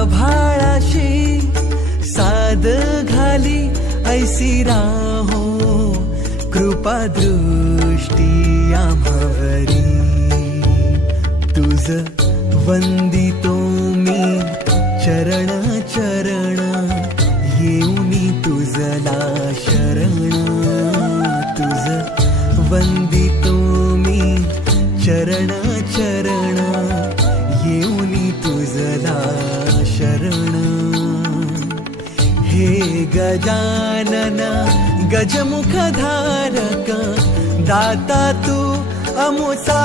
आभाळाशी साद घाली ऐसी राहो कृपा दृष्टी आम्हावरी तुझ वंदितो मी चरण चरण येऊनी तुझला शरण तुझ वंदितो मी चरण चरण येऊनी तुझला शरण हे गजानन गजमुख धारक दाता तू अमुसा